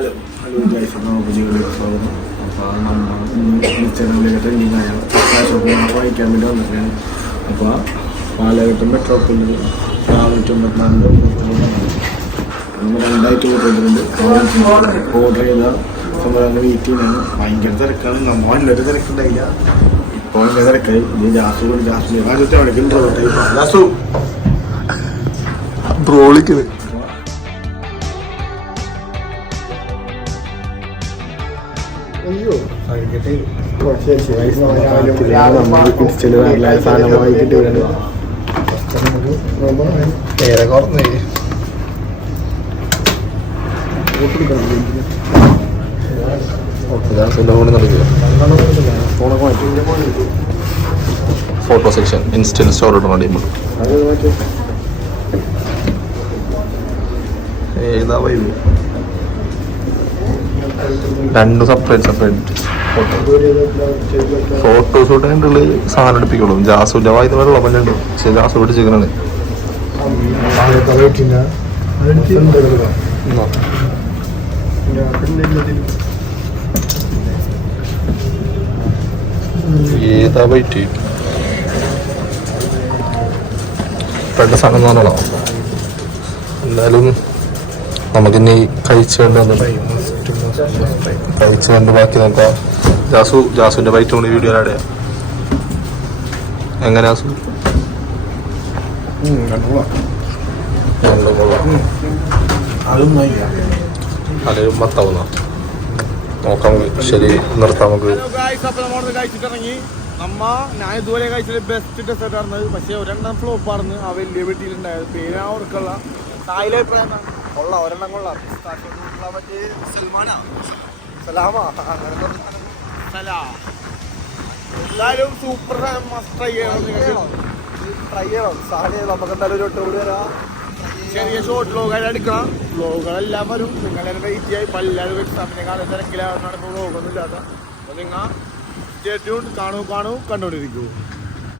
Hello hello നമുക്ക് ജീവിതത്തിലേക്ക് സ്വാഗതം. അപ്പോൾ ആയ ഷോപ്പ് വായിക്കാൻ വേണ്ടി വന്നിട്ടാണ് അപ്പോൾ പാലഘട്ടം മെട്രോപ്പൊളിൽ നാനൂറ്റി അമ്പത്തിനാലിന്റെ നമ്മൾ രണ്ടായിട്ട് ഓർഡർ ചെയ്തിട്ടുണ്ട്. ഓർഡർ ചെയ്ത സംഭവം വീട്ടിലാണ് ഭയങ്കര തിരക്കാണ്. നമ്മൾ നല്ലൊരു തിരക്കുണ്ടായില്ല. ഇപ്പോൾ ഭയങ്കര തിരക്കായി. ഇനി ജാസ്തി ജാസു രാജ്യത്തെ അവിടെ ഇൻട്രോ ജാസു ബ്രോളിക്കുന്നത് അയ്യോ ഇൻസ്റ്റയിൽ വേറെ സാധനം വാങ്ങിക്കിട്ട് വരുന്നത് നേരെ കുറഞ്ഞേ ഫോട്ടോ സെക്ഷൻ ഇൻസ്റ്റയിൽ സ്റ്റോർ ഇടണം ഏതാ വൈബ് രണ്ടും സെപ്പറേറ്റ് സെപ്പറേറ്റ് ഫോട്ടോ ഷൂട്ട് കണ്ടുള്ള സാധനം എടുപ്പിക്കുള്ളൂ. ജാസുവിന്റെ വായു വെള്ളം പല്ലുണ്ട് പക്ഷേ ജാസു പിടിച്ചിരിക്കണത്. ഏതാ വൈറ്റ് പെട്ട സാധനം തന്നെയാണോ എന്തായാലും നമുക്കിനി കഴിച്ചുകൊണ്ട് കഴിച്ചുകൊണ്ട് ബാക്കി നോക്കാം. ജാസു ജാസുവിന്റെ ബൈറ്റ് കൊണ്ട് വീഡിയോ ആടെ എങ്ങനെ ജാസു? അതും മത്താവുന്ന നോക്കാം ശരി നിർത്താം നമുക്ക്. നമ്മ ഞാൻ ഇതുവരെ കഴിച്ചത് ബെസ്റ്റ് ഡെസേർട്ട് ആയിരുന്നു. പക്ഷെ ഒരെണ്ണം ഫ്ലോപ്പായിരുന്നു ആ വലിയ വീട്ടിലുണ്ടായത് പേര് ആ ഓർക്കുള്ള എന്താണ്? കൊള്ളാം ഒരെണ്ണം കൊള്ളാം. മറ്റേ സൽമാനാ. സലാമാ. സൂപ്പർ മസ്റ്റ് ട്രൈ ചെയ്യണം ട്രൈ ചെയ്യണം. സാധനം നമുക്ക് എന്തായാലും ഒരു ടൂർ വരാം. ചെറിയ ഷോർട്ട് വ്ലോഗായിട്ട് എടുക്കണം. വ്ലോഗുകളെല്ലാം വരും. നിങ്ങളെല്ലാം വെയിറ്റ് ആയി എല്ലാവരും എക്സാമിനെ കാണാൻ ഇപ്പോൾ വ്ലോഗൊന്നും ഇല്ലാത്ത അപ്പോൾ നിങ്ങൾ സ്റ്റേറ്റ്യൂൺ കാണൂ കാണൂ. കണ്ടുകൊണ്ടിരിക്കൂ